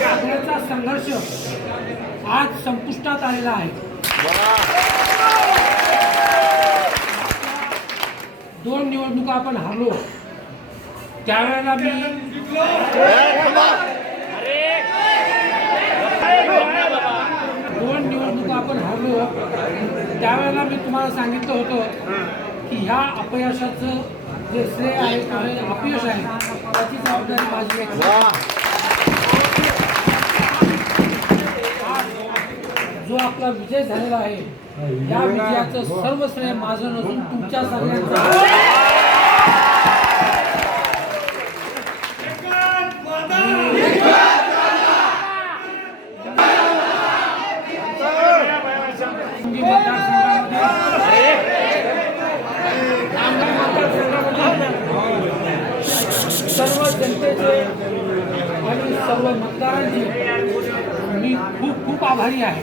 आपल्याचा संघर्ष आज संपुष्टात आलेला आहे। 2 निवडणुका आपण हारलो, त्यावेळेला मी 2 निवडणुका आपण हारलो, त्यावेळेला मी तुम्हाला सांगितलं होतं की ह्या अपयशाचं जे श्रेय आहे किंवा अपयश आहे त्याची जबाबदारी माझी आहे। जो आपला विजय झालेला आहे या विजयाचं सर्व श्रेय माझं नसून तुमच्या सगळ्यांचं। सर्व जनतेचे आणि सर्व मतदारांचे मी खूप खूप आभारी आहे।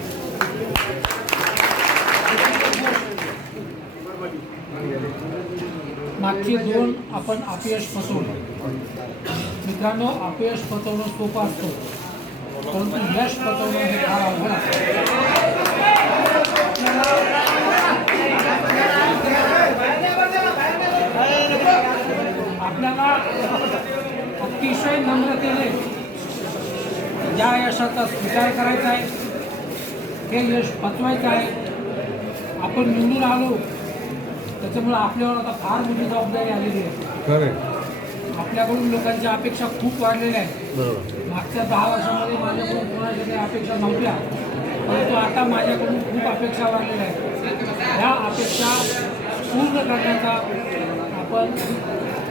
मागचे 2 आपण अपयश पचवलं। मित्रांनो, अपयश पचवणं सोपं असतं, परंतु यश पचवणं हे फार अवघड असतं। आपल्याला अतिशय नम्रतेने या यशाचा स्वीकार करायचा आहे, हे यश पचवायचं आहे। आपण निवडून आलो त्याच्यामुळे आपल्यावर आता फार मोठी जबाबदारी आलेली आहे। आपल्याकडून लोकांच्या अपेक्षा खूप वाढलेल्या आहेत। मागच्या 10 वर्षामध्ये माझ्याकडून कोणाच्या काही अपेक्षा नव्हत्या, परंतु आता माझ्याकडून खूप अपेक्षा वाढलेल्या आहेत। ह्या अपेक्षा पूर्ण करण्याचा आपण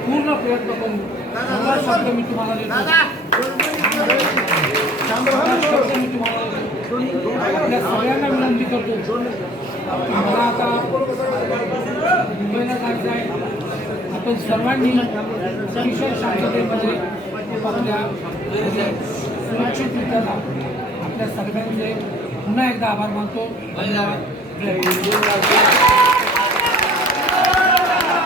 पूर्ण प्रयत्न करू। मला शब्द मी तुम्हाला देतो, आपल्या सगळ्यांना विनंती करतो। मला आता मुंबईला जायचं आहे, आपण सर्वांनी अतिशय शांततेमध्ये आपल्या सुरक्षितरित्या आपल्या सगळ्यांचे पुन्हा एकदा आभार मानतो। धन्यवाद।